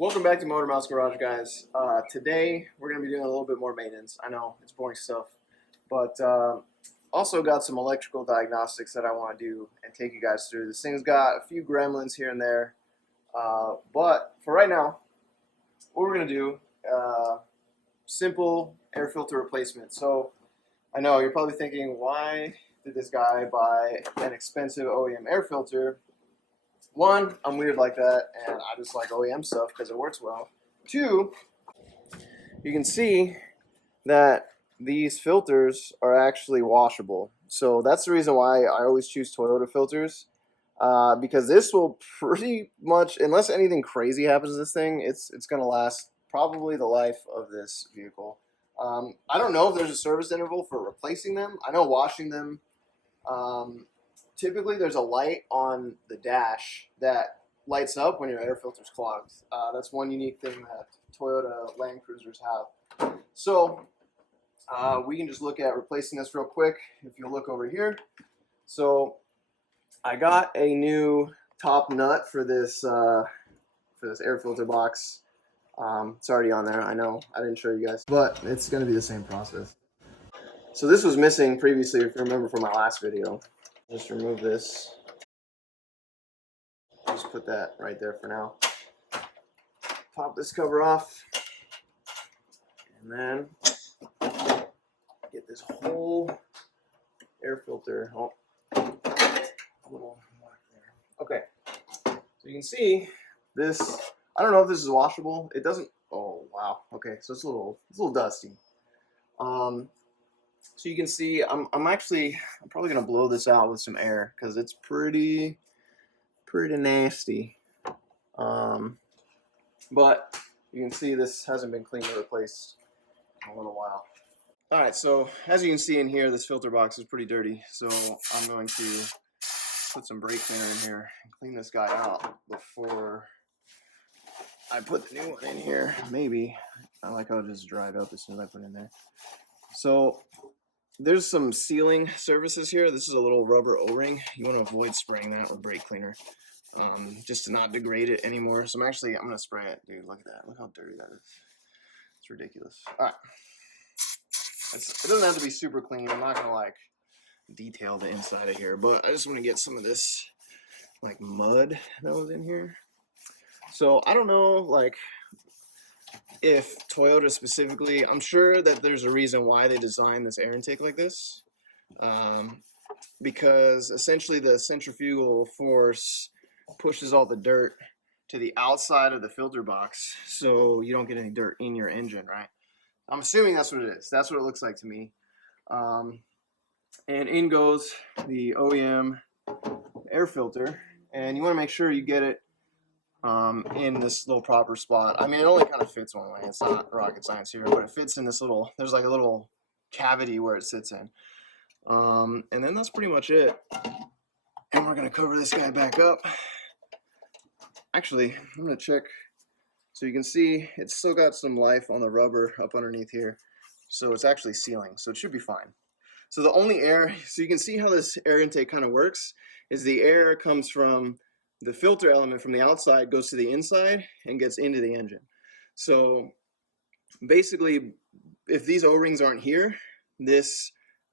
Welcome back to Motor Mouse Garage, guys. Today we're going to be doing a little bit more maintenance. I know it's boring stuff, but also got some electrical diagnostics that I want to do and take you guys through. This thing's got a few gremlins here and there, but for right now, what we're going to do, simple air filter replacement. So I know you're probably thinking, why did this guy buy an expensive OEM air filter? One, I'm weird like that, and I just like OEM stuff because it works well. Two, you can see that these filters are actually washable. So that's the reason why I always choose Toyota filters, because this will pretty much, unless anything crazy happens to this thing, it's going to last probably the life of this vehicle. I don't know if there's a service interval for replacing them. I know washing them, typically there's a light on the dash that lights up when your air filter's clogged. That's one unique thing that Toyota Land Cruisers have. So we can just look at replacing this real quick. If you look over here, so I got a new top nut for this air filter box. It's already on there. I know I didn't show you guys, but it's going to be the same process. So this was missing previously, if you remember from my last video. Just remove this. Just put that right there for now. Pop this cover off, and then get this whole air filter. Oh, a little mark there. Okay, so you can see this. I don't know if this is washable. It doesn't. Oh wow. Okay, so it's a little dusty. So you can see I'm probably gonna blow this out with some air because it's pretty nasty. But you can see this hasn't been cleaned or replaced in a little while. All right, so as you can see in here, this filter box is pretty dirty. So I'm going to put some brake cleaner in here and clean this guy out before I put the new one in here. Maybe. I like how it just dried up as soon as I put it in there. So there's some sealing surfaces here. This is a little rubber O-ring. You want to avoid spraying that with brake cleaner, just to not degrade it anymore. So I'm going to spray it. Dude, look at that. Look how dirty that is. It's ridiculous. All right. It doesn't have to be super clean. I'm not going to like detail the inside of here, but I just want to get some of this like mud that was in here. So I don't know like if Toyota specifically, I'm sure that there's a reason why they designed this air intake like this, because essentially the centrifugal force pushes all the dirt to the outside of the filter box, so you don't get any dirt in your engine, right? I'm assuming that's what it is. That's what it looks like to me. And in goes the OEM air filter, and you want to make sure you get it in this little proper spot. I mean, it only kind of fits one way. It's not rocket science here, but it fits in this little, there's like a little cavity where it sits in. And then that's pretty much it. And we're going to cover this guy back up. Actually, I'm going to check. So you can see it's still got some life on the rubber up underneath here. So it's actually sealing. So it should be fine. So the only air, so you can see how this air intake kind of works, is the air comes from the filter element from the outside, goes to the inside and gets into the engine. So basically, if these O-rings aren't here, this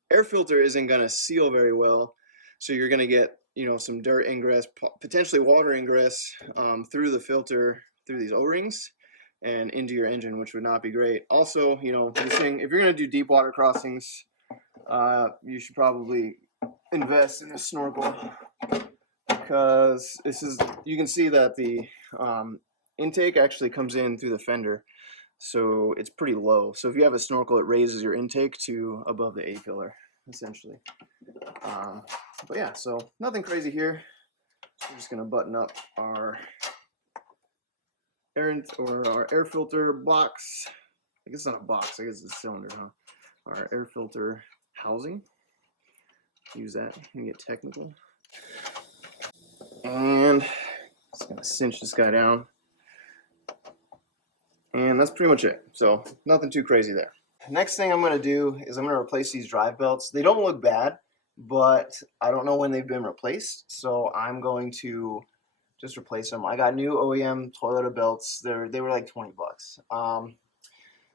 air filter isn't going to seal very well. So you're going to get, some dirt ingress, potentially water ingress through the filter, through these O-rings and into your engine, which would not be great. Also, this thing, if you're going to do deep water crossings, you should probably invest in a snorkel, because you can see that the intake actually comes in through the fender, so it's pretty low. So if you have a snorkel, it raises your intake to above the A-pillar, essentially. But yeah, so nothing crazy here. So we're just gonna button up our air filter box. I guess it's not a box, I guess it's a cylinder, huh? Our air filter housing. Use that and get technical. And just gonna cinch this guy down. And that's pretty much it. So nothing too crazy there. Next thing I'm gonna do is I'm gonna replace these drive belts. They don't look bad, but I don't know when they've been replaced. So I'm going to just replace them. I got new OEM Toyota belts. They were like 20 bucks.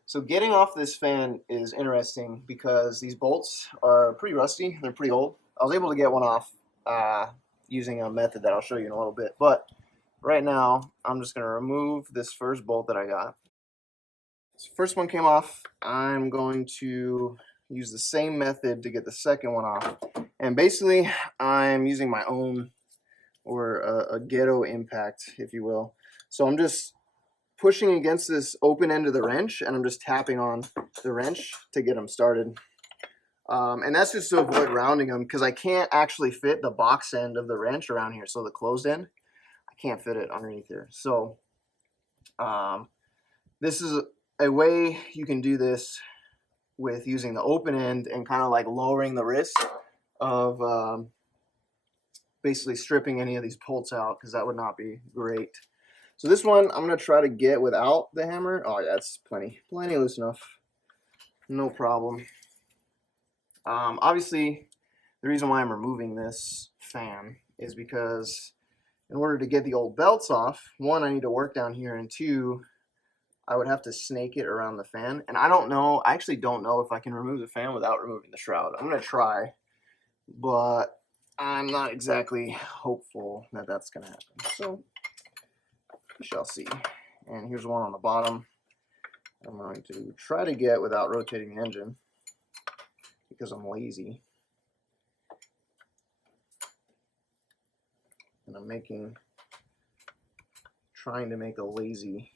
So getting off this fan is interesting because these bolts are pretty rusty. They're pretty old. I was able to get one off using a method that I'll show you in a little bit. But right now, I'm just going to remove this first bolt that I got. So first one came off. I'm going to use the same method to get the second one off. And basically, I'm using my own, or a ghetto impact, if you will. So I'm just pushing against this open end of the wrench, and I'm just tapping on the wrench to get them started. And that's just to avoid rounding them, because I can't actually fit the box end of the wrench around here. So the closed end, I can't fit it underneath here. So this is a way you can do this with using the open end and kind of like lowering the risk of basically stripping any of these bolts out, because that would not be great. So this one I'm going to try to get without the hammer. Oh yeah, it's plenty loose enough. No problem. Obviously, the reason why I'm removing this fan is because in order to get the old belts off, one, I need to work down here, and two, I would have to snake it around the fan. And I don't know, I actually don't know if I can remove the fan without removing the shroud. I'm going to try, but I'm not exactly hopeful that that's going to happen. So we shall see. And here's one on the bottom I'm going to try to get without rotating the engine, because I'm lazy. And I'm trying to make a lazy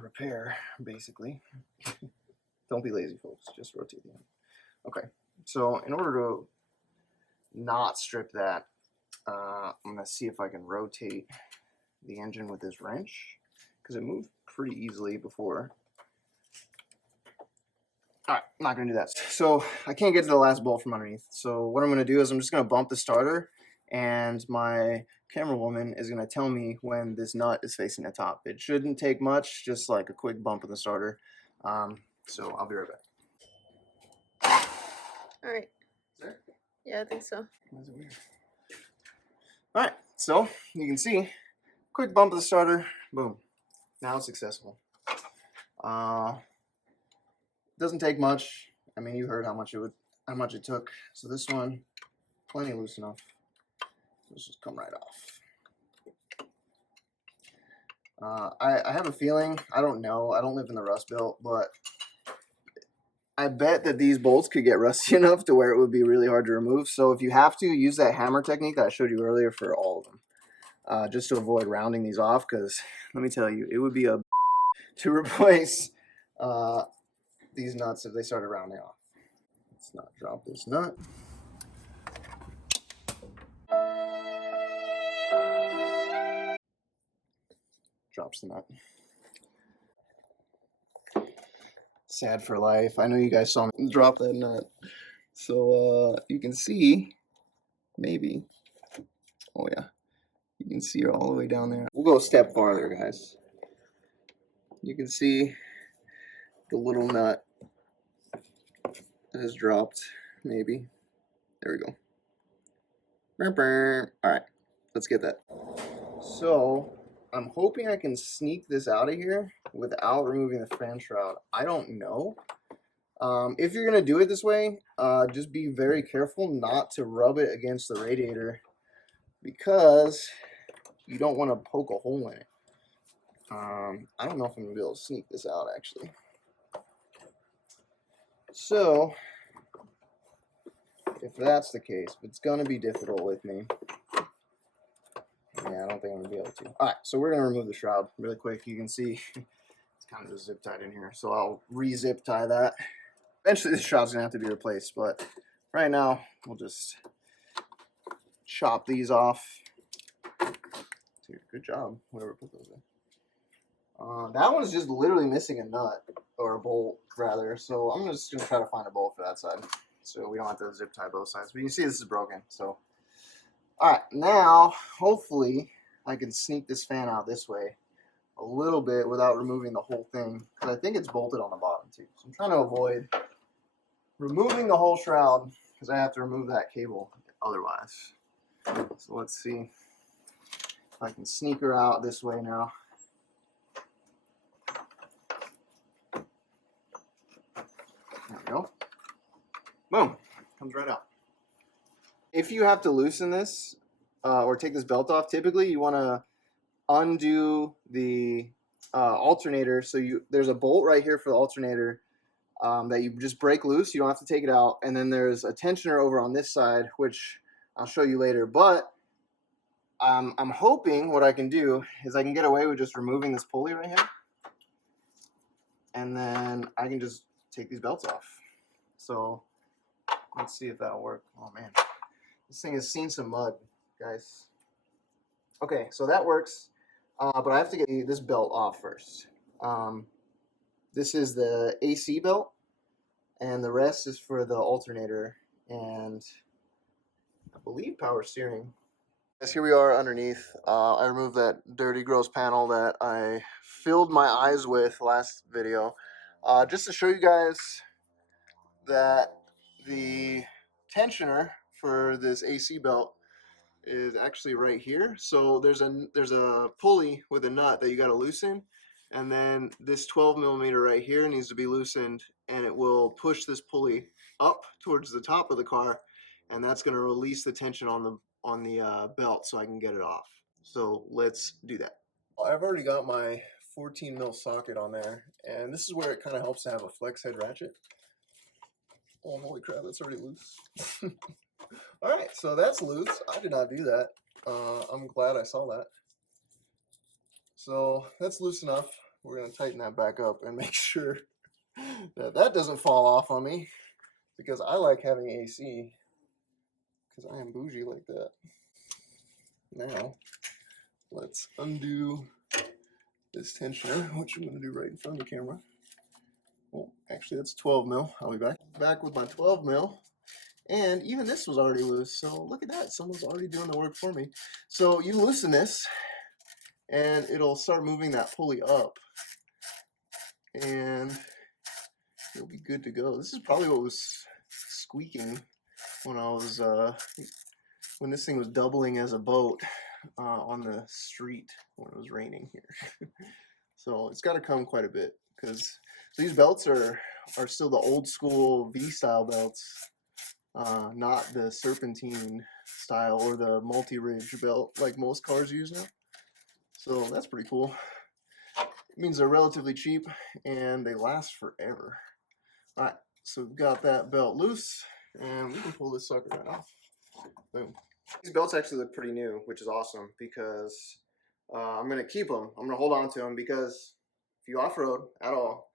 repair, basically. Don't be lazy, folks. Just rotate the engine. Okay, so in order to not strip that, I'm going to see if I can rotate the engine with this wrench, because it moved pretty easily before. Alright, I'm not going to do that. So I can't get to the last bolt from underneath. So what I'm going to do is I'm just going to bump the starter, and my camera woman is going to tell me when this nut is facing the top. It shouldn't take much, just like a quick bump of the starter. So I'll be right back. Alright. Yeah, I think so. Alright, so you can see, quick bump of the starter, boom. Now it's successful. Doesn't take much. I mean, you heard how much it took. So this one, plenty loose enough. Let's just come right off. I have a feeling, I don't know, I don't live in the Rust Belt, but I bet that these bolts could get rusty enough to where it would be really hard to remove. So if you have to, use that hammer technique that I showed you earlier for all of them, just to avoid rounding these off, because let me tell you, it would be a to replace these nuts if they started rounding off. Let's not drop this nut. Drops the nut. Sad for life. I know you guys saw me drop that nut. So you can see, maybe, oh yeah, you can see her all the way down there. We'll go a step farther, guys. You can see the little nut that has dropped, maybe. There we go. Alright, let's get that. So, I'm hoping I can sneak this out of here without removing the fan shroud. I don't know. If you're going to do it this way, just be very careful not to rub it against the radiator, because you don't want to poke a hole in it. I don't know if I'm going to be able to sneak this out, actually. So, if that's the case, it's going to be difficult with me. Yeah, I don't think I'm going to be able to. Alright, so we're going to remove the shroud really quick. You can see it's kind of just zip tied in here. So I'll re-zip tie that. Eventually this shroud's going to have to be replaced, but right now we'll just chop these off. Dude, good job, whoever put those in. That one's just literally missing a nut, or a bolt rather, so I'm just going to try to find a bolt for that side, so we don't have to zip tie both sides. But you can see this is broken, so. Alright, now hopefully I can sneak this fan out this way a little bit without removing the whole thing, because I think it's bolted on the bottom too. So I'm trying to avoid removing the whole shroud because I have to remove that cable otherwise. So let's see if I can sneak her out this way now. There we go. Boom, comes right out. If you have to loosen this or take this belt off, typically you want to undo the alternator. So there's a bolt right here for the alternator that you just break loose. You don't have to take it out. And then there's a tensioner over on this side, which I'll show you later. But I'm hoping what I can do is I can get away with just removing this pulley right here. And then I can just take these belts off. So let's see if that'll work. Oh man, this thing has seen some mud, guys. Okay, so that works. But I have to get this belt off first. This is the AC belt, and the rest is for the alternator and I believe power steering. Yes, here we are underneath. I removed that dirty, gross panel that I filled my eyes with last video, just to show you guys that the tensioner for this AC belt is actually right here. So there's a pulley with a nut that you got to loosen, and then this 12 millimeter right here needs to be loosened, and it will push this pulley up towards the top of the car, and that's going to release the tension on the belt so I can get it off. So let's do that. I've already got my 14 mil socket on there, and this is where it kind of helps to have a flex head ratchet. Oh, holy crap, that's already loose. All right, so that's loose. I did not do that. I'm glad I saw that. So that's loose enough. We're going to tighten that back up and make sure that that doesn't fall off on me, because I like having AC, because I am bougie like that. Now, let's undo this tensioner, which I'm going to do right in front of the camera. Well, actually, that's 12 mil. I'll be back with my 12 mil. And even this was already loose, so look at that. Someone's already doing the work for me. So you loosen this, and it'll start moving that pulley up, and you'll be good to go. This is probably what was squeaking when I was when this thing was doubling as a boat on the street when it was raining here. So it's got to come quite a bit, because these belts are still the old school V-style belts. Not the Serpentine style or the multi-ridge belt like most cars use now. So that's pretty cool. It means they're relatively cheap and they last forever. Alright, so we've got that belt loose, and we can pull this sucker right off. Boom. These belts actually look pretty new, which is awesome, because I'm going to keep them. I'm going to hold on to them, because if you off-road at all,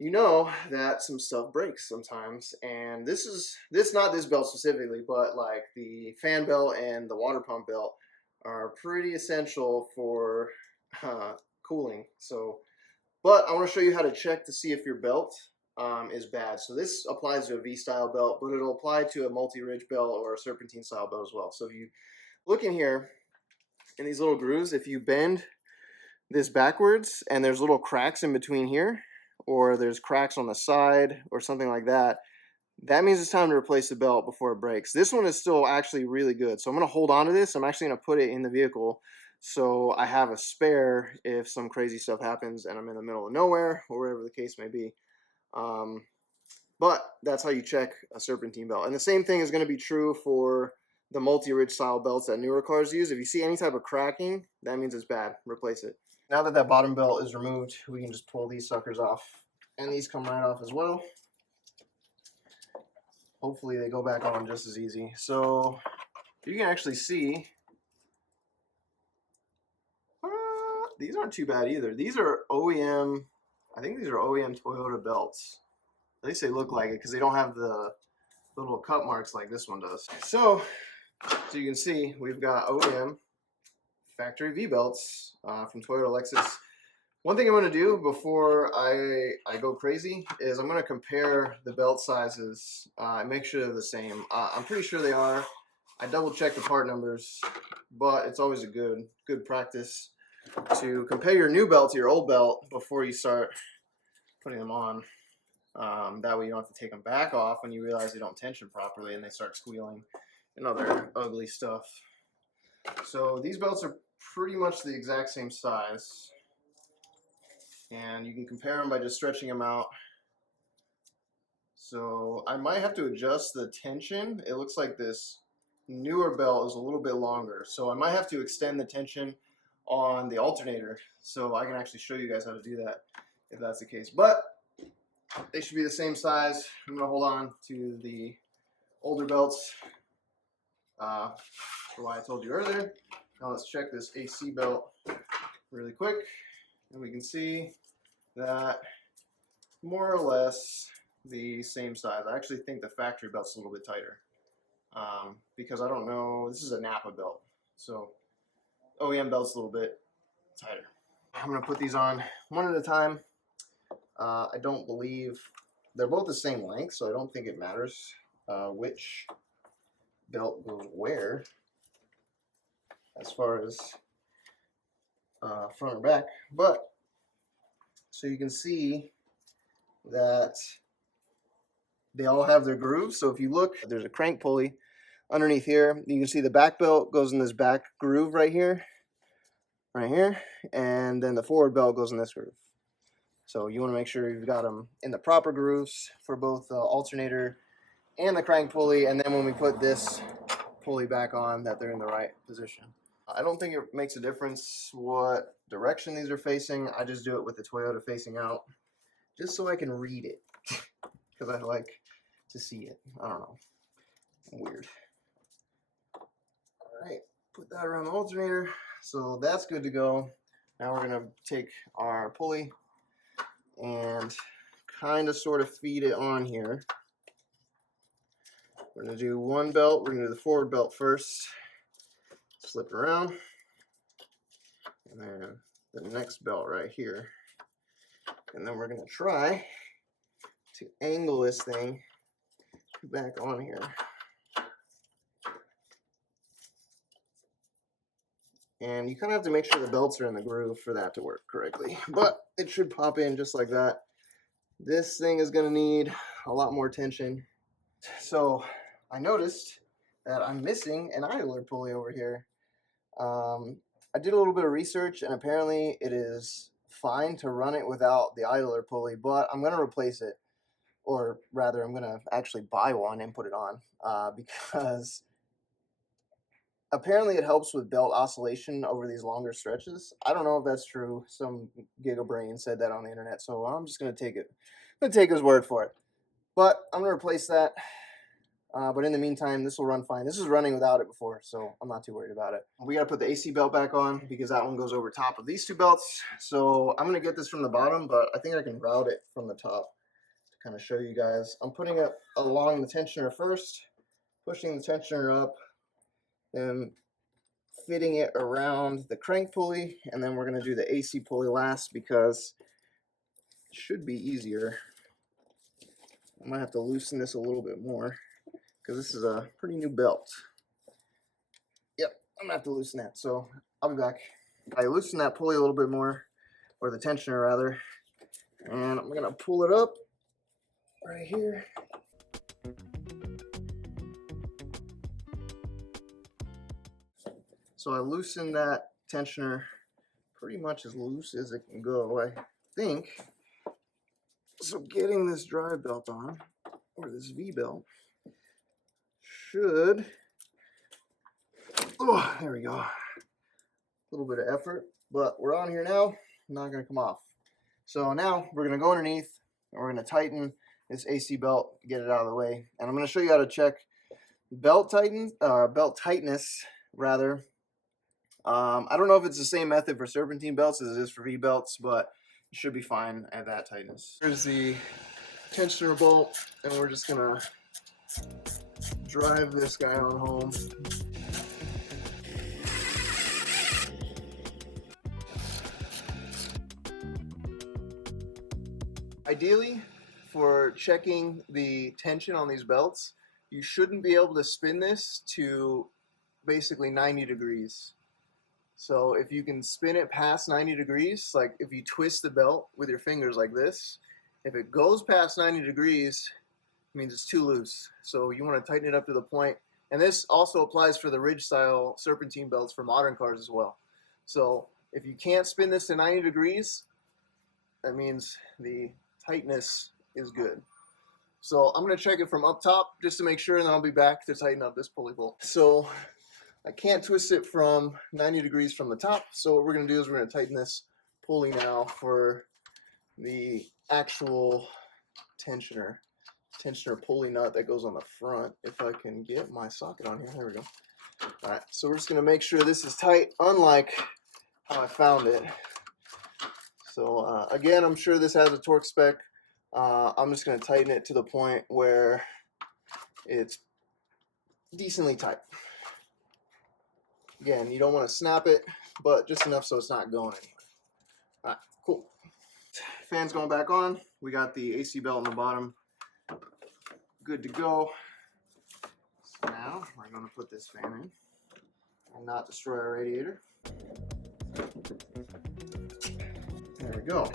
you know that some stuff breaks sometimes. And not this belt specifically, but like the fan belt and the water pump belt are pretty essential for cooling. So, but I want to show you how to check to see if your belt is bad. So this applies to a V-style belt, but it'll apply to a multi-ridge belt or a Serpentine style belt as well. So if you look in here in these little grooves, if you bend this backwards and there's little cracks in between here, or there's cracks on the side or something like that, that means it's time to replace the belt before it breaks. This one is still actually really good, so I'm going to hold on to this. I'm actually going to put it in the vehicle so I have a spare if some crazy stuff happens and I'm in the middle of nowhere, or wherever the case may be. But that's how you check a Serpentine belt. And the same thing is going to be true for the multi-ridge style belts that newer cars use. If you see any type of cracking, that means it's bad. Replace it. Now that that bottom belt is removed, we can just pull these suckers off. And these come right off as well. Hopefully they go back on just as easy. So you can actually see, these aren't too bad either. These are OEM, I think these are OEM Toyota belts. At least they look like it, because they don't have the little cut marks like this one does. So you can see we've got OEM factory V-belts from Toyota, Lexus. One thing I'm going to do before I go crazy is I'm going to compare the belt sizes and make sure they're the same. I'm pretty sure they are. I double check the part numbers, but it's always a good practice to compare your new belt to your old belt before you start putting them on. That way you don't have to take them back off when you realize they don't tension properly and they start squealing and other ugly stuff. So these belts are pretty much the exact same size, and you can compare them by just stretching them out. So I might have to adjust the tension. It looks like this newer belt is a little bit longer, so I might have to extend the tension on the alternator so I can actually show you guys how to do that if that's the case. But they should be the same size. I'm going to hold on to the older belts for why I told you earlier. Now let's check this AC belt really quick, and we can see that more or less the same size. I actually think the factory belt's a little bit tighter because I don't know, this is a Napa belt, so OEM belt's a little bit tighter. I'm going to put these on one at a time. I don't believe they're both the same length, so I don't think it matters which belt goes where as far as front or back. But so you can see that they all have their grooves. So if you look, there's a crank pulley underneath here. You can see the back belt goes in this back groove right here, and then the forward belt goes in this groove. So you want to make sure you've got them in the proper grooves for both the alternator and the crank pulley, and then when we put this pulley back on, that they're in the right position. I don't think it makes a difference what direction these are facing. I just do it with the Toyota facing out, just so I can read it, because I like to see it. I don't know. Weird. All right, put that around the alternator. So that's good to go. Now we're going to take our pulley and kind of sort of feed it on here. We're going to do one belt. We're going to do the forward belt first. Slip it around. And then the next belt right here. And then we're going to try to angle this thing back on here. And you kind of have to make sure the belts are in the groove for that to work correctly. But it should pop in just like that. This thing is going to need a lot more tension. So I noticed that I'm missing an idler pulley over here. I did a little bit of research, and apparently it is fine to run it without the idler pulley, but I'm going to replace it. Or rather, I'm going to actually buy one and put it on because apparently it helps with belt oscillation over these longer stretches. I don't know if that's true. Some gigabrain said that on the internet, so I'm just going to take it. I'm going to take his word for it. But I'm going to replace that. But in the meantime, this will run fine. This is running without it before, so I'm not too worried about it. We got to put the AC belt back on because that one goes over top of these two belts. So I'm going to get this from the bottom, but I think I can route it from the top to kind of show you guys. I'm putting it along the tensioner first, pushing the tensioner up, then fitting it around the crank pulley, and then we're going to do the AC pulley last because it should be easier. I might have to loosen this a little bit more, because this is a pretty new belt. Yep, I'm gonna have to loosen that, so I'll be back. I loosen that pulley a little bit more, or the tensioner rather, and I'm gonna pull it up right here. So I loosened that tensioner pretty much as loose as it can go, I think. So getting this drive belt on, or this V-belt, should, oh, there we go. A little bit of effort, but we're on here now. Not going to come off. So now we're going to go underneath and we're going to tighten this AC belt, get it out of the way. And I'm going to show you how to check belt tightness rather. I don't know if it's the same method for Serpentine belts as it is for V belts, but it should be fine at that tightness. Here's the tensioner bolt, and we're just going to drive this guy on home. Ideally, for checking the tension on these belts, you shouldn't be able to spin this to basically 90 degrees. So if you can spin it past 90 degrees, like if you twist the belt with your fingers like this, If it goes past 90 degrees, it means it's too loose. So you want to tighten it up to the point. And this also applies for the ridge style serpentine belts for modern cars as well. So if you can't spin this to 90 degrees, that means the tightness is good. So I'm going to check it from up top just to make sure, and then I'll be back to tighten up this pulley bolt. So I can't twist it from 90 degrees from the top. So what we're going to do is we're going to tighten this pulley now for the actual tensioner pulley nut that goes on the front. If I can get my socket on here, there we go. All right, so we're just going to make sure this is tight, unlike how I found it. So again, I'm sure this has a torque spec. I'm just going to tighten it to the point where it's decently tight. Again, you don't want to snap it, but just enough so it's not going anywhere. All right, cool. Fan's going back on. We got the AC belt on the bottom. Good to go. So now we're going to put this fan in and not destroy our radiator. There we go.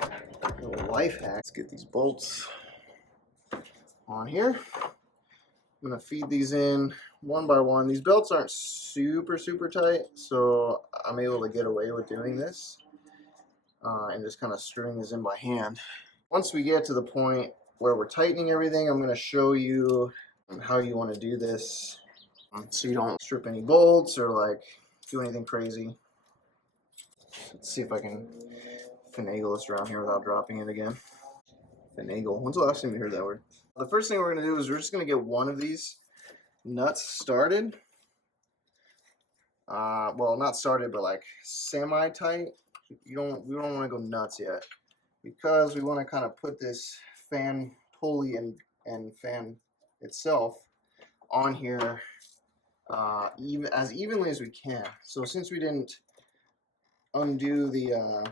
A little life hack. Let's get these bolts on here. I'm going to feed these in one by one. These belts aren't super tight, so I'm able to get away with doing this and just kind of screwing these in by hand. Once we get to the point where we're tightening everything, I'm going to show you how you want to do this so you don't strip any bolts or like do anything crazy. Let's see if I can finagle this around here without dropping it again. Finagle. When's the last time you heard that word? The first thing we're going to do is we're just going to get one of these nuts started. Well, not started, but like semi-tight. We don't want to go nuts yet because we want to kind of put this fan pulley and fan itself on here as evenly as we can. So since we didn't undo the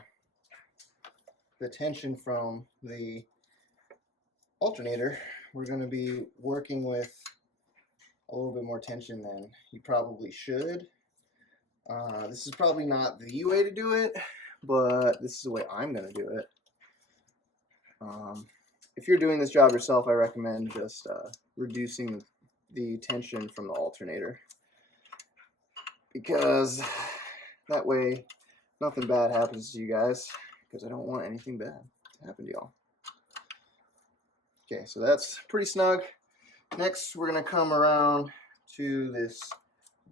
tension from the alternator, we're going to be working with a little bit more tension than you probably should. This is probably not the way to do it, but this is the way I'm going to do it. If you're doing this job yourself, I recommend just reducing the tension from the alternator, because that way nothing bad happens to you guys, because I don't want anything bad to happen to y'all. Okay, so that's pretty snug. Next, we're going to come around to this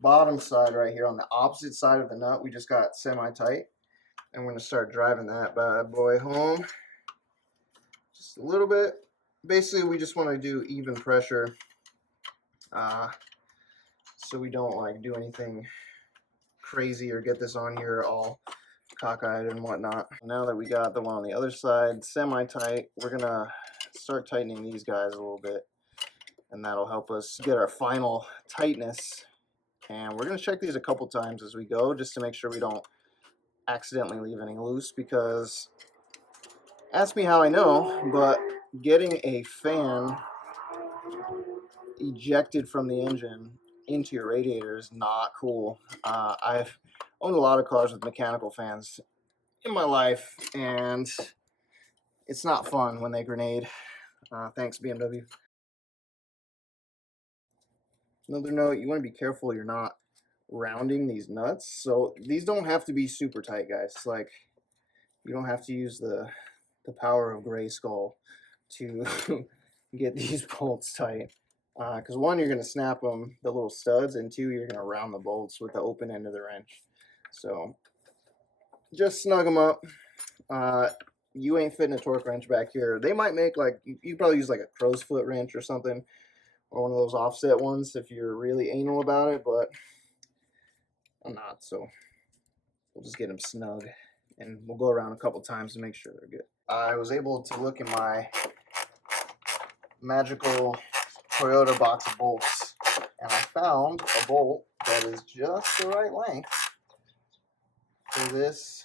bottom side right here on the opposite side of the nut. We just got semi-tight, and we're going to start driving that bad boy home just a little bit. Basically, we just want to do even pressure so we don't like do anything crazy or get this on here all cockeyed and whatnot. Now that we got the one on the other side semi-tight, we're going to start tightening these guys a little bit, and that'll help us get our final tightness. And we're going to check these a couple times as we go just to make sure we don't accidentally leave any loose, because ask me how I know, but getting a fan ejected from the engine into your radiator is not cool. I've owned a lot of cars with mechanical fans in my life, and it's not fun when they grenade. Thanks, BMW. Another note, you want to be careful you're not rounding these nuts. So these don't have to be super tight, guys. Like, you don't have to use the power of Gray Skull to get these bolts tight. Because one, you're going to snap them, the little studs, and two, you're going to round the bolts with the open end of the wrench. So just snug them up. You ain't fitting a torque wrench back here. They might make like, you probably use like a crow's foot wrench or something, or one of those offset ones if you're really anal about it, but I'm not, so we'll just get them snug, and we'll go around a couple times to make sure they're good. I was able to look in my magical Toyota box of bolts, and I found a bolt that is just the right length for this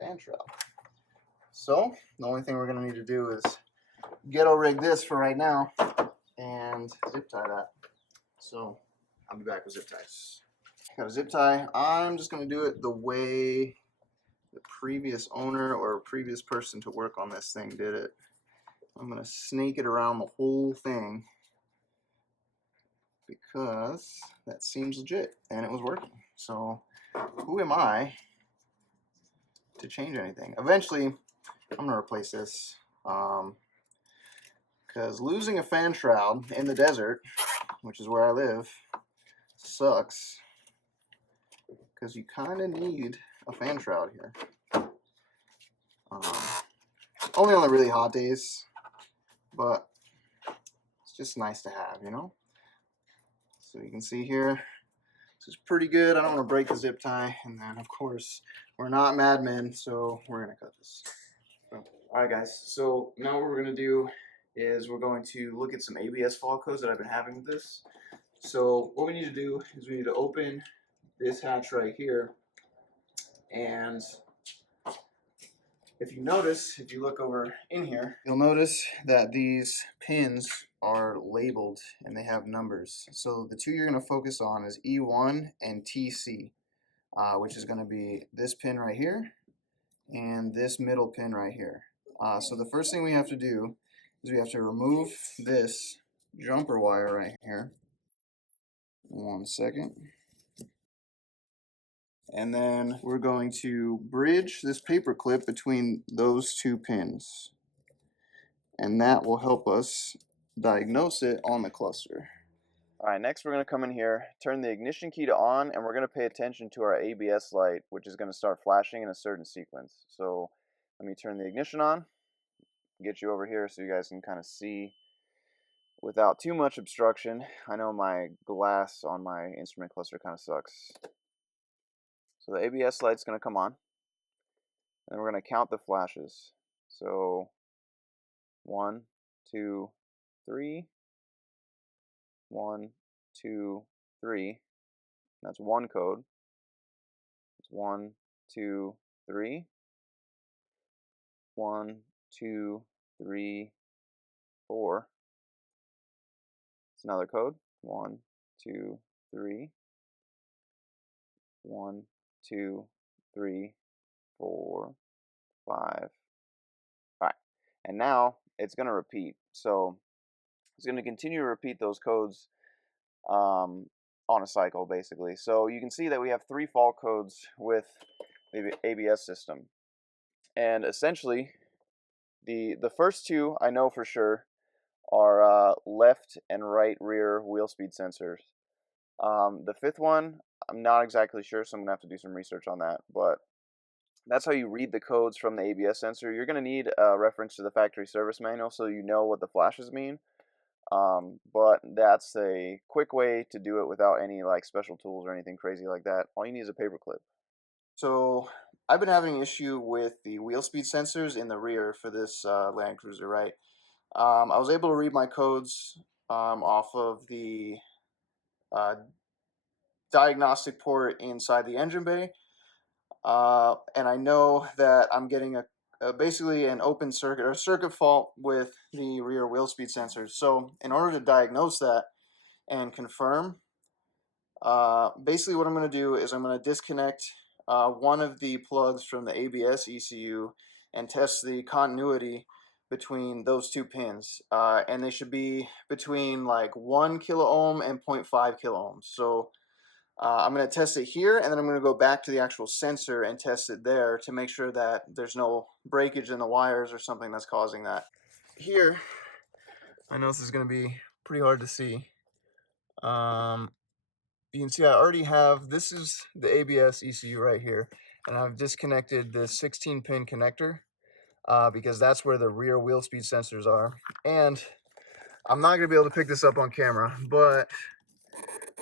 fan shroud. So the only thing we're going to need to do is ghetto rig this for right now and zip tie that. So I'll be back with zip ties. Got a zip tie. I'm just going to do it the way the previous owner or previous person to work on this thing did it. I'm going to snake it around the whole thing because that seems legit and it was working. So who am I to change anything? Eventually, I'm going to replace this because losing a fan shroud in the desert, which is where I live, sucks because you kind of need a fan shroud here. Only on the really hot days, but it's just nice to have, you know? So you can see here, this is pretty good. I don't want to break the zip tie. And then, of course, we're not madmen, so we're going to cut this. All right, guys. So now what we're going to do is we're going to look at some ABS fault codes that I've been having with this. So what we need to do is we need to open this hatch right here. And if you notice, if you look over in here, you'll notice that these pins are labeled and they have numbers. So the two you're going to focus on is E1 and TC, which is going to be this pin right here and this middle pin right here. So the first thing we have to do is we have to remove this jumper wire right here. 1 second. And then we're going to bridge this paper clip between those two pins. And that will help us diagnose it on the cluster. All right, next we're going to come in here, turn the ignition key to on, and we're going to pay attention to our ABS light, which is going to start flashing in a certain sequence. So let me turn the ignition on, get you over here so you guys can kind of see without too much obstruction. I know my glass on my instrument cluster kind of sucks. So the ABS light's going to come on, and we're going to count the flashes. So 1, 2, 3. 1, 2, 3. That's one code. It's 1, 2, 3. 1, 2, 3, 4. It's another code. 1, 2, 3. 1, 2, 3, 4, 5. All right. And now it's going to repeat. So it's going to continue to repeat those codes on a cycle, basically. So you can see that we have 3 fault codes with the ABS system. And essentially, the first 2 I know for sure are left and right rear wheel speed sensors. The 5th one, I'm not exactly sure, so I'm going to have to do some research on that. But that's how you read the codes from the ABS sensor. You're going to need a reference to the factory service manual so you know what the flashes mean. But that's a quick way to do it without any like special tools or anything crazy like that. All you need is a paper clip. So I've been having an issue with the wheel speed sensors in the rear for this Land Cruiser, right? I was able to read my codes off of the diagnostic port inside the engine bay, and I know that I'm getting basically an open circuit or circuit fault with the rear wheel speed sensors. So in order to diagnose that and confirm, basically what I'm going to do is I'm going to disconnect one of the plugs from the ABS ECU and test the continuity between those 2 pins, and they should be between like 1 kilo ohm and 0.5 kilo ohms. So I'm going to test it here, and then I'm going to go back to the actual sensor and test it there to make sure that there's no breakage in the wires or something that's causing that. Here, I know this is going to be pretty hard to see. You can see I already have, this is the ABS ECU right here, and I've disconnected the 16-pin connector because that's where the rear wheel speed sensors are. And I'm not going to be able to pick this up on camera, but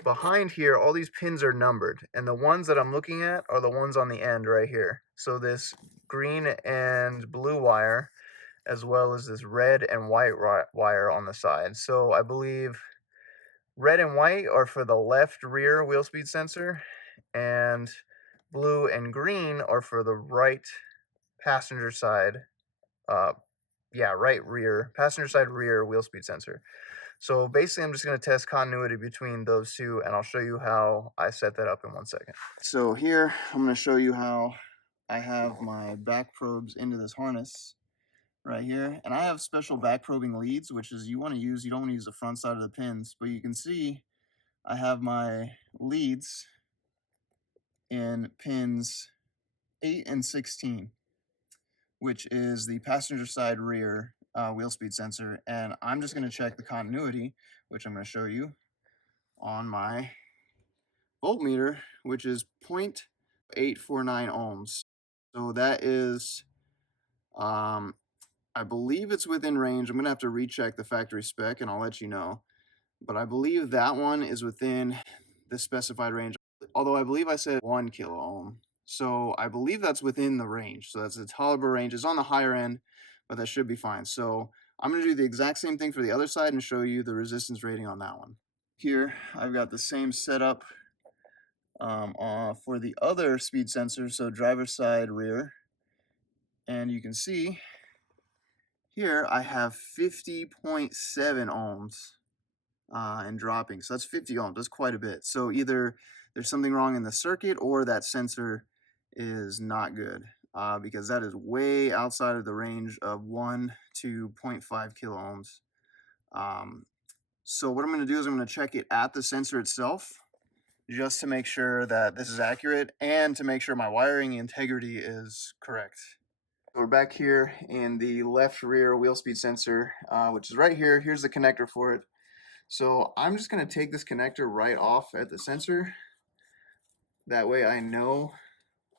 behind here, all these pins are numbered, and the ones that I'm looking at are the ones on the end right here. So this green and blue wire, as well as this red and white wire on the side. So I believe red and white are for the left rear wheel speed sensor, and blue and green are for the right passenger side, right rear, passenger side rear wheel speed sensor. So basically I'm just going to test continuity between those 2, and I'll show you how I set that up in 1 second. So here I'm going to show you how I have my back probes into this harness right here, and I have special back probing leads, which is you don't want to use the front side of the pins, but you can see I have my leads in pins 8 and 16, which is the passenger side rear wheel speed sensor, and I'm just going to check the continuity, which I'm going to show you on my voltmeter, which is 0.849 ohms. So that is, I believe it's within range. I'm going to have to recheck the factory spec and I'll let you know. But I believe that one is within the specified range, although I believe I said 1 kilo ohm. So I believe that's within the range. So that's the tolerable range. It's on the higher end, but that should be fine. So I'm going to do the exact same thing for the other side and show you the resistance rating on that one. Here, I've got the same setup for the other speed sensor, so driver's side rear. And you can see here I have 50.7 ohms and dropping. So that's 50 ohms. That's quite a bit. So either there's something wrong in the circuit or that sensor is not good because that is way outside of the range of 1 to 0.5 kilo ohms. So what I'm going to do is I'm going to check it at the sensor itself just to make sure that this is accurate and to make sure my wiring integrity is correct. We're back here in the left rear wheel speed sensor, which is right here. Here's the connector for it. So I'm just going to take this connector right off at the sensor. That way I know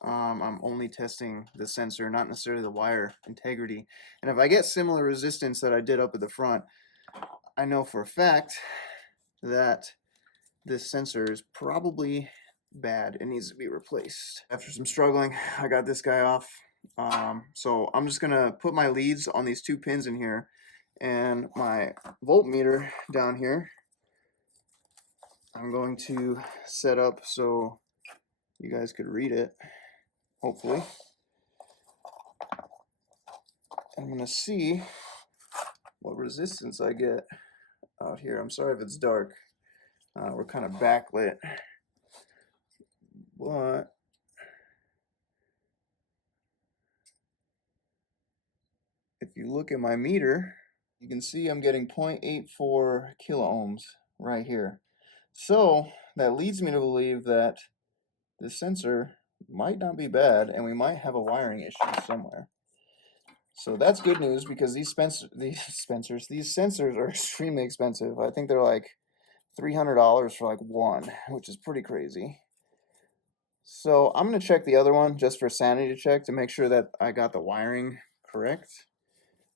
I'm only testing the sensor, not necessarily the wire integrity. And if I get similar resistance that I did up at the front, I know for a fact that this sensor is probably bad and needs to be replaced. After some struggling, I got this guy off. So I'm just gonna put my leads on these 2 pins in here and my voltmeter down here. I'm going to set up so you guys could read it, hopefully. I'm gonna see what resistance I get out here. I'm sorry if it's dark. We're kind of backlit, but if you look at my meter, you can see I'm getting 0.84 kilo ohms right here. So that leads me to believe that this sensor might not be bad and we might have a wiring issue somewhere. So that's good news because these sensors are extremely expensive. I think they're like $300 for like one, which is pretty crazy. So I'm going to check the other one just for sanity check to make sure that I got the wiring correct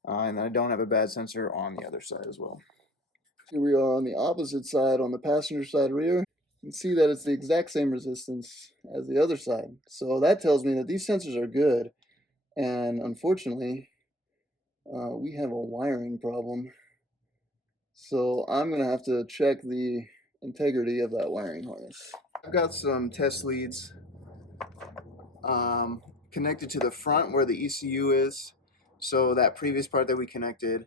and I don't have a bad sensor on the other side as well. Here we are on the opposite side, on the passenger side rear. You can see that it's the exact same resistance as the other side. So that tells me that these sensors are good. And unfortunately, we have a wiring problem. So I'm going to have to check the integrity of that wiring harness. I've got some test leads connected to the front where the ECU is. So that previous part that we connected.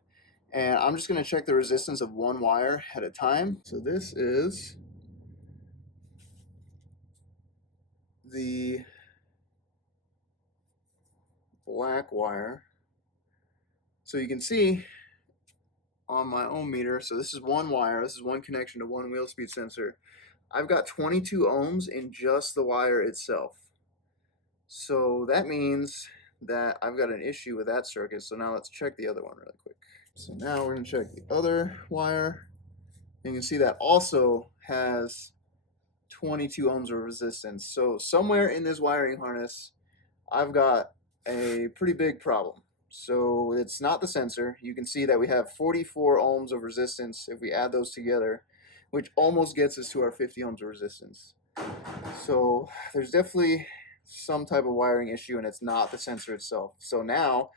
And I'm just going to check the resistance of one wire at a time. So this is the black wire. So you can see on my ohm meter, so this is one wire, this is one connection to one wheel speed sensor. I've got 22 ohms in just the wire itself. So that means that I've got an issue with that circuit. So now let's check the other one really quick. So now we're going to check the other wire. And you can see that also has 22 ohms of resistance. So somewhere in this wiring harness, I've got a pretty big problem. So it's not the sensor. You can see that we have 44 ohms of resistance if we add those together, which almost gets us to our 50 ohms of resistance. So there's definitely some type of wiring issue and it's not the sensor itself. So now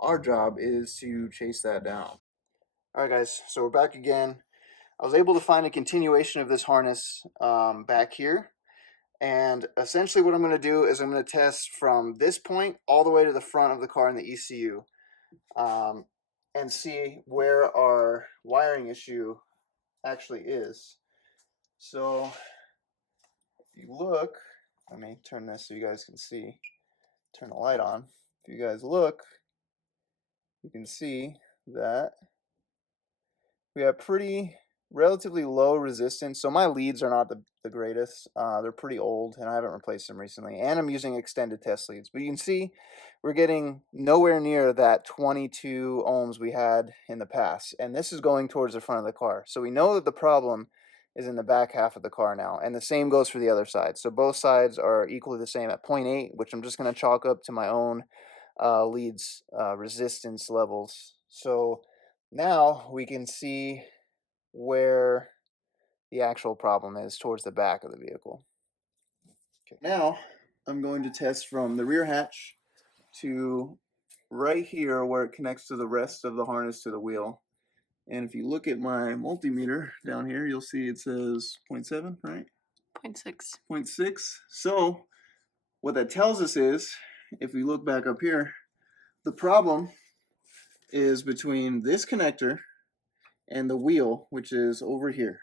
our job is to chase that down. Alright guys, so we're back again. I was able to find a continuation of this harness back here. And essentially what I'm going to do is I'm going to test from this point all the way to the front of the car in the ECU and see where our wiring issue actually is. So if you look, let me turn this so you guys can see. turn the light on. If you guys look, you can see that we have relatively low resistance. So my leads are not the greatest. They're pretty old, and I haven't replaced them recently. And I'm using extended test leads. But you can see we're getting nowhere near that 22 ohms we had in the past. And this is going towards the front of the car. So we know that the problem is in the back half of the car now. And the same goes for the other side. So both sides are equally the same at 0.8, which I'm just going to chalk up to my own leads resistance levels. So now we can see where the actual problem is, towards the back of the vehicle. Okay. Now I'm going to test from the rear hatch to right here where it connects to the rest of the harness to the wheel. And if you look at my multimeter down here, you'll see it says 0.7, right? 0.6. 0.6. So what that tells us is, if we look back up here, the problem is between this connector and the wheel, which is over here.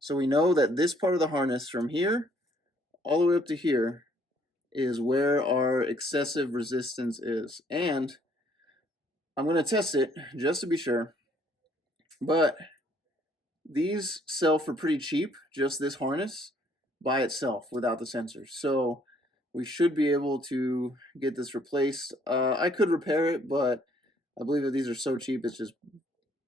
So we know that this part of the harness from here all the way up to here is where our excessive resistance is. And I'm going to test it just to be sure, but these sell for pretty cheap, just this harness by itself without the sensors. So we should be able to get this replaced. I could repair it, but I believe that these are so cheap, it's just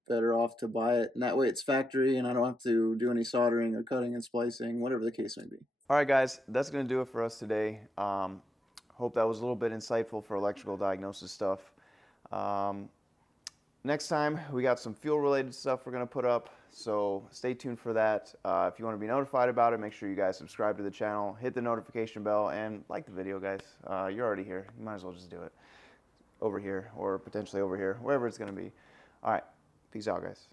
better off to buy it. And that way it's factory and I don't have to do any soldering or cutting and splicing, whatever the case may be. All right, guys, that's going to do it for us today. Hope that was a little bit insightful for electrical diagnosis stuff. Next time, we got some fuel-related stuff we're going to put up, so stay tuned for that. If you want to be notified about it, make sure you guys subscribe to the channel, hit the notification bell, and like the video, guys. You're already here. You might as well just do it over here or potentially over here, wherever it's going to be. All right. Peace out, guys.